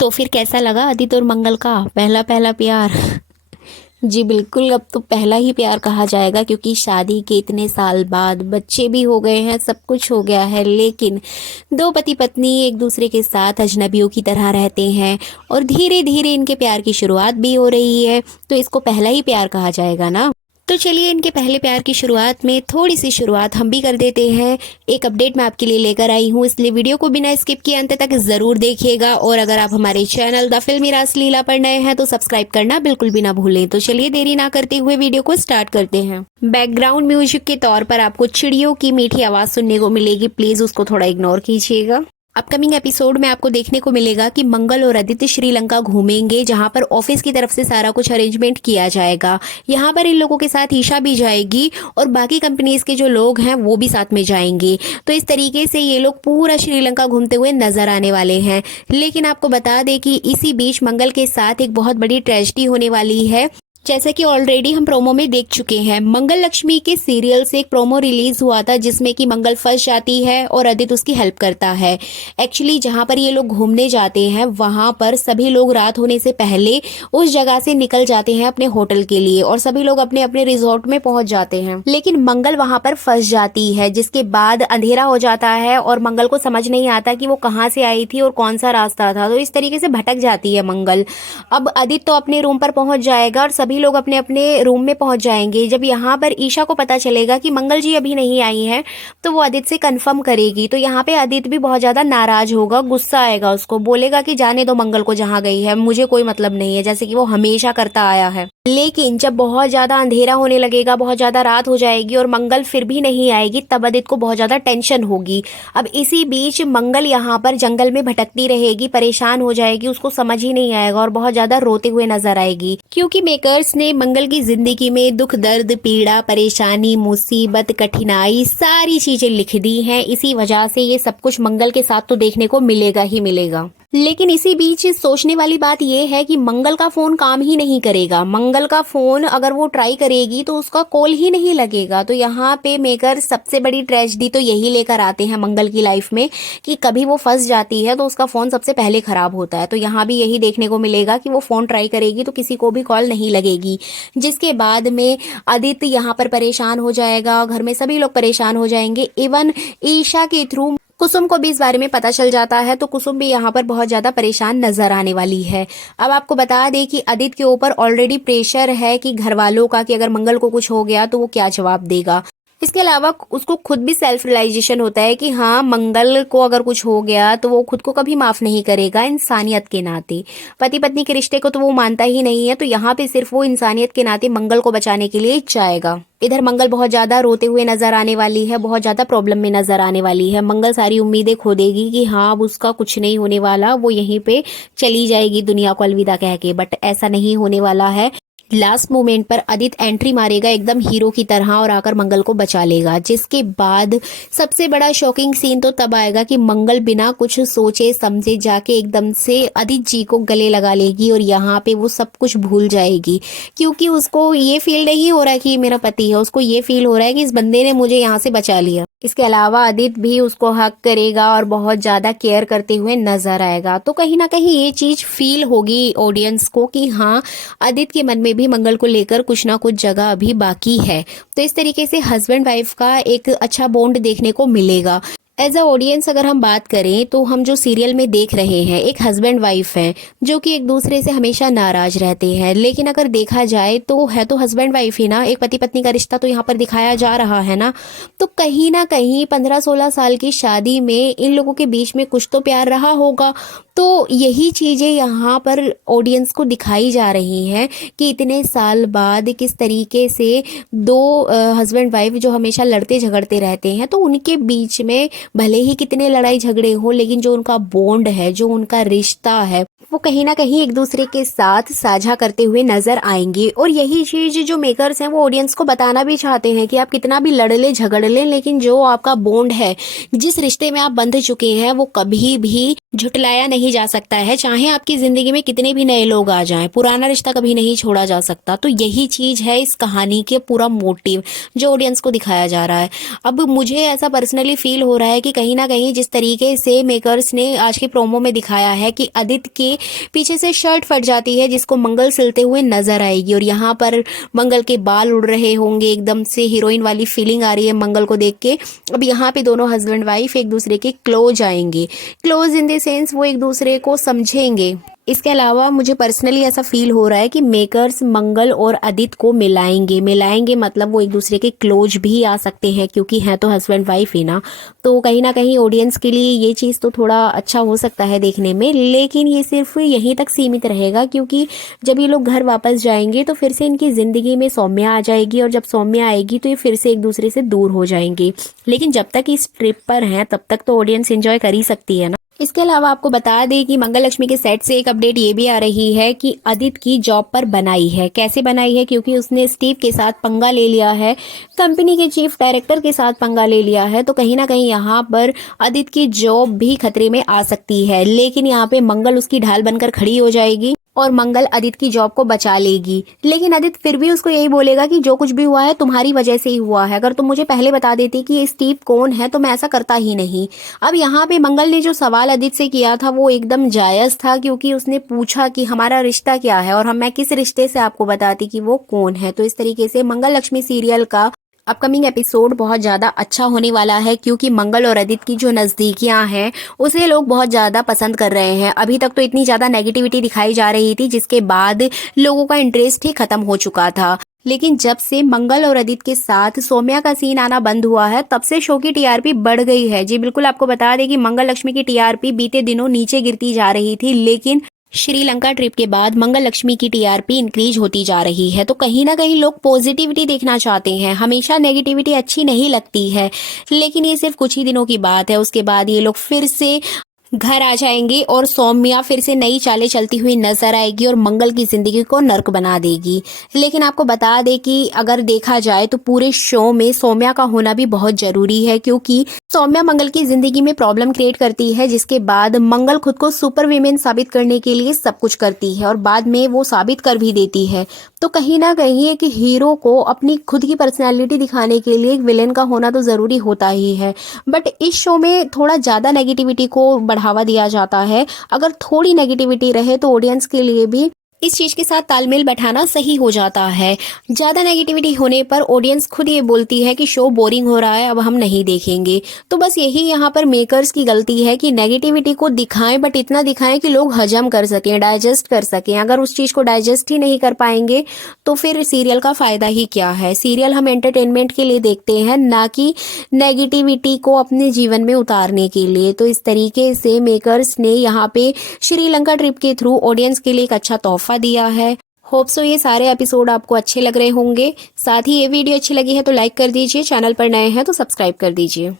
तो फिर कैसा लगा आदित्य और मंगल का पहला पहला प्यार? जी बिल्कुल, अब तो पहला ही प्यार कहा जाएगा क्योंकि शादी के इतने साल बाद बच्चे भी हो गए हैं, सब कुछ हो गया है, लेकिन दो पति पत्नी एक दूसरे के साथ अजनबियों की तरह रहते हैं और धीरे धीरे इनके प्यार की शुरुआत भी हो रही है, तो इसको पहला ही प्यार कहा जाएगा ना। तो चलिए इनके पहले प्यार की शुरुआत में थोड़ी सी शुरुआत हम भी कर देते हैं। एक अपडेट मैं आपके लिए लेकर आई हूँ, इसलिए वीडियो को बिना स्किप किए अंत तक जरूर देखिएगा और अगर आप हमारे चैनल द फिल्मी रासलीला पर नए हैं तो सब्सक्राइब करना बिल्कुल भी ना भूलें। तो चलिए देरी ना करते हुए वीडियो को स्टार्ट करते हैं। बैकग्राउंड म्यूजिक के तौर पर आपको चिड़ियों की मीठी आवाज सुनने को मिलेगी, प्लीज उसको थोड़ा इग्नोर कीजिएगा। अपकमिंग एपिसोड में आपको देखने को मिलेगा कि मंगल और आदित्य श्रीलंका घूमेंगे, जहां पर ऑफिस की तरफ से सारा कुछ अरेंजमेंट किया जाएगा। यहां पर इन लोगों के साथ ईशा भी जाएगी और बाकी कंपनीज के जो लोग हैं वो भी साथ में जाएंगे। तो इस तरीके से ये लोग पूरा श्रीलंका घूमते हुए नजर आने वाले हैं। लेकिन आपको बता दें कि इसी बीच मंगल के साथ एक बहुत बड़ी ट्रेजेडी होने वाली है, जैसे कि ऑलरेडी हम प्रोमो में देख चुके हैं। मंगल लक्ष्मी के सीरियल से एक प्रोमो रिलीज हुआ था जिसमें कि मंगल फंस जाती है और आदित्य उसकी हेल्प करता है। एक्चुअली जहां पर ये लोग घूमने जाते हैं वहां पर सभी लोग रात होने से पहले उस जगह से निकल जाते हैं अपने होटल के लिए और सभी लोग अपने अपने रिजॉर्ट में पहुंच जाते हैं, लेकिन मंगल वहां पर फंस जाती है, जिसके बाद अंधेरा हो जाता है और मंगल को समझ नहीं आता कि वो कहाँ से आई थी और कौन सा रास्ता था। तो इस तरीके से भटक जाती है मंगल। अब आदित्य तो अपने रूम पर पहुंच जाएगा और सभी लोग अपने अपने रूम में पहुंच जाएंगे। जब यहाँ पर ईशा को पता चलेगा कि मंगल जी अभी नहीं आई हैं, तो वो आदित्य से कंफर्म करेगी। तो यहाँ पे आदित्य भी बहुत ज्यादा नाराज होगा, गुस्सा आएगा उसको, बोलेगा कि जाने दो मंगल को जहाँ गई है, मुझे कोई मतलब नहीं है, जैसे कि वो हमेशा करता आया है। लेकिन जब बहुत ज्यादा अंधेरा होने लगेगा, बहुत ज्यादा रात हो जाएगी और मंगल फिर भी नहीं आएगी, तब आदित्य को बहुत ज्यादा टेंशन होगी। अब इसी बीच मंगल यहाँ पर जंगल में भटकती रहेगी, परेशान हो जाएगी, उसको समझ ही नहीं आएगा और बहुत ज्यादा रोते हुए नजर आएगी, क्योंकि मेकर्स ने मंगल की जिंदगी में दुख दर्द पीड़ा परेशानी मुसीबत कठिनाई सारी चीजें लिख दी हैं। इसी वजह से ये सब कुछ मंगल के साथ तो देखने को मिलेगा ही मिलेगा। लेकिन इसी बीच सोचने वाली बात यह है कि मंगल का फोन काम ही नहीं करेगा। मंगल का फोन अगर वो ट्राई करेगी तो उसका कॉल ही नहीं लगेगा। तो यहाँ पे मेकर सबसे बड़ी ट्रेजेडी तो यही लेकर आते हैं मंगल की लाइफ में कि कभी वो फंस जाती है तो उसका फोन सबसे पहले खराब होता है। तो यहाँ भी यही देखने को मिलेगा कि वो फोन ट्राई करेगी तो किसी को भी कॉल नहीं लगेगी, जिसके बाद में आदित्य यहाँ पर परेशान हो जाएगा, घर में सभी लोग परेशान हो जाएंगे। इवन ईशा के थ्रू कुसुम को भी इस बारे में पता चल जाता है, तो कुसुम भी यहाँ पर बहुत ज्यादा परेशान नजर आने वाली है। अब आपको बता दें कि आदित्य के ऊपर ऑलरेडी प्रेशर है कि घर वालों का, कि अगर मंगल को कुछ हो गया तो वो क्या जवाब देगा। इसके अलावा उसको खुद भी सेल्फ रियलाइजेशन होता है कि हाँ, मंगल को अगर कुछ हो गया तो वो खुद को कभी माफ नहीं करेगा इंसानियत के नाते। पति पत्नी के रिश्ते को तो वो मानता ही नहीं है, तो यहाँ पे सिर्फ वो इंसानियत के नाते मंगल को बचाने के लिए जाएगा। इधर मंगल बहुत ज्यादा रोते हुए नजर आने वाली है, बहुत ज्यादा प्रॉब्लम में नजर आने वाली है। मंगल सारी उम्मीदें खो देगी कि हाँ, अब उसका कुछ नहीं होने वाला, वो यहीं पे चली जाएगी दुनिया को अलविदा कह के, बट ऐसा नहीं होने वाला है। लास्ट मोमेंट पर आदित्य एंट्री मारेगा एकदम हीरो की तरह और आकर मंगल को बचा लेगा, जिसके बाद सबसे बड़ा शॉकिंग सीन तो तब आएगा कि मंगल बिना कुछ सोचे समझे जाके एकदम से आदित्य जी को गले लगा लेगी और यहाँ पे वो सब कुछ भूल जाएगी, क्योंकि उसको ये फील नहीं हो रहा है कि मेरा पति है, उसको ये फील हो रहा है कि इस बंदे ने मुझे यहाँ से बचा लिया। इसके अलावा आदित्य भी उसको हक करेगा और बहुत ज्यादा केयर करते हुए नजर आएगा। तो कहीं ना कहीं ये चीज फील होगी ऑडियंस को कि हाँ, आदित्य के मन में भी मंगल को लेकर कुछ ना कुछ जगह अभी बाकी है। तो इस तरीके से हस्बैंड वाइफ का एक अच्छा बॉन्ड देखने को मिलेगा। एज अ ऑडियंस अगर हम बात करें तो हम जो सीरियल में देख रहे हैं, एक हस्बैंड वाइफ है जो कि एक दूसरे से हमेशा नाराज रहते हैं, लेकिन अगर देखा जाए तो है तो हस्बैंड वाइफ ही ना, एक पति पत्नी का रिश्ता तो यहाँ पर दिखाया जा रहा है ना। तो कहीं ना कहीं 15-16 साल की शादी में इन लोगों के बीच में कुछ तो प्यार रहा होगा। तो यही चीजें यहाँ पर ऑडियंस को दिखाई जा रही हैं कि इतने साल बाद किस तरीके से दो हस्बैंड वाइफ जो हमेशा लड़ते झगड़ते रहते हैं, तो उनके बीच में भले ही कितने लड़ाई झगड़े हो, लेकिन जो उनका बॉन्ड है, जो उनका रिश्ता है, वो कहीं ना कहीं एक दूसरे के साथ साझा करते हुए नजर आएंगे। और यही चीज जो मेकर्स हैं वो ऑडियंस को बताना भी चाहते हैं कि आप कितना भी लड़ ले झगड़ ले, लेकिन जो आपका बॉन्ड है, जिस रिश्ते में आप बंध चुके हैं, वो कभी भी झुटलाया नहीं जा सकता है। चाहे आपकी जिंदगी में कितने भी नए लोग आ जाएं, पुराना रिश्ता कभी नहीं छोड़ा जा सकता। तो यही चीज है इस कहानी के पूरा मोटिव जो ऑडियंस को दिखाया जा रहा है। अब मुझे ऐसा पर्सनली फील हो रहा है कि कहीं ना कहीं जिस तरीके से मेकर्स ने आज के प्रोमो में दिखाया है कि आदित्य के के पीछे से शर्ट फट जाती है जिसको मंगल सिलते हुए नजर आएगी और यहाँ पर मंगल के बाल उड़ रहे होंगे, एकदम से हीरोइन वाली फीलिंग आ रही है मंगल को देख के। अब यहाँ पे दोनों हस्बैंड वाइफ एक दूसरे के क्लोज आएंगे, क्लोज इन द सेंस वो एक दूसरे को समझेंगे। इसके अलावा मुझे पर्सनली ऐसा फील हो रहा है कि मेकर्स मंगल और अदित को मिलाएंगे मतलब वो एक दूसरे के क्लोज भी आ सकते हैं, क्योंकि हैं तो हस्बैंड वाइफ ही ना। तो कहीं ना कहीं ऑडियंस के लिए ये चीज़ तो थोड़ा अच्छा हो सकता है देखने में, लेकिन ये सिर्फ यहीं तक सीमित रहेगा, क्योंकि जब ये लोग घर वापस जाएंगे तो फिर से इनकी ज़िंदगी में सौम्या आ जाएगी, और जब सौम्या आएगी तो ये फिर से एक दूसरे से दूर हो जाएंगे। लेकिन जब तक इस ट्रिप पर हैं तब तक तो ऑडियंस एंजॉय कर ही सकती है ना। इसके अलावा आपको बता दें कि मंगल लक्ष्मी के सेट से एक अपडेट ये भी आ रही है कि अदित की जॉब पर बनाई है। कैसे बनाई है? क्योंकि उसने स्टीव के साथ पंगा ले लिया है, कंपनी के चीफ डायरेक्टर के साथ पंगा ले लिया है, तो कहीं ना कहीं यहाँ पर अदित की जॉब भी खतरे में आ सकती है। लेकिन यहाँ पे मंगल उसकी ढाल बनकर खड़ी हो जाएगी और मंगल अदित की जॉब को बचा लेगी। लेकिन अदित फिर भी उसको यही बोलेगा कि जो कुछ भी हुआ है तुम्हारी वजह से ही हुआ है, अगर तुम मुझे पहले बता देती कि ये स्टीव कौन है तो मैं ऐसा करता ही नहीं। अब यहाँ पे मंगल ने जो सवाल अदित से किया था वो एकदम जायज था, क्योंकि उसने पूछा कि हमारा रिश्ता क्या है और मैं किस रिश्ते से आपको बताती कि वो कौन है। तो इस तरीके से मंगल लक्ष्मी सीरियल का अपकमिंग एपिसोड बहुत ज़्यादा अच्छा होने वाला है, क्योंकि मंगल और अदित की जो नज़दीकियां हैं उसे लोग बहुत ज़्यादा पसंद कर रहे हैं। अभी तक तो इतनी ज़्यादा नेगेटिविटी दिखाई जा रही थी जिसके बाद लोगों का इंटरेस्ट ही खत्म हो चुका था। लेकिन जब से मंगल और अदित के साथ सौम्या का सीन आना बंद हुआ है तब से शो की टीआरपी बढ़ गई है। जी बिल्कुल, आपको बता दें कि मंगल लक्ष्मी की टीआरपी बीते दिनों नीचे गिरती जा रही थी, लेकिन श्रीलंका ट्रिप के बाद मंगल लक्ष्मी की टीआरपी इंक्रीज होती जा रही है। तो कहीं ना कहीं लोग पॉजिटिविटी देखना चाहते हैं, हमेशा नेगेटिविटी अच्छी नहीं लगती है। लेकिन ये सिर्फ कुछ ही दिनों की बात है, उसके बाद ये लोग फिर से घर आ जाएंगे और सौम्या फिर से नई चालें चलती हुई नजर आएगी और मंगल की जिंदगी को नर्क बना देगी। लेकिन आपको बता दें कि अगर देखा जाए तो पूरे शो में सौम्या का होना भी बहुत जरूरी है, क्योंकि सौम्या मंगल की जिंदगी में प्रॉब्लम क्रिएट करती है, जिसके बाद मंगल खुद को सुपर वीमेन साबित करने के लिए सब कुछ करती है और बाद में वो साबित कर भी देती है। तो कहीं ना कहीं एक हीरो को अपनी खुद की पर्सनैलिटी दिखाने के लिए एक विलेन का होना तो जरूरी होता ही है। बट इस शो में थोड़ा ज्यादा नेगेटिविटी को बढ़ावा दिया जाता है। अगर थोड़ी नेगेटिविटी रहे तो ऑडियंस के लिए भी इस चीज के साथ तालमेल बैठाना सही हो जाता है। ज्यादा नेगेटिविटी होने पर ऑडियंस खुद ये बोलती है कि शो बोरिंग हो रहा है, अब हम नहीं देखेंगे। तो बस यही यहाँ पर मेकर्स की गलती है कि नेगेटिविटी को दिखाएं, बट इतना दिखाएं कि लोग हजम कर सकें, डाइजेस्ट कर सकें। अगर उस चीज को डाइजेस्ट ही नहीं कर पाएंगे तो फिर सीरियल का फायदा ही क्या है। सीरियल हम एंटरटेनमेंट के लिए देखते हैं, ना कि नेगेटिविटी को अपने जीवन में उतारने के लिए। तो इस तरीके से मेकर्स ने यहाँ पे श्रीलंका ट्रिप के थ्रू ऑडियंस के लिए एक अच्छा तोहफा दिया है। होप सो ये सारे एपिसोड आपको अच्छे लग रहे होंगे। साथ ही ये वीडियो अच्छी लगी है तो लाइक कर दीजिए, चैनल पर नए हैं तो सब्सक्राइब कर दीजिए।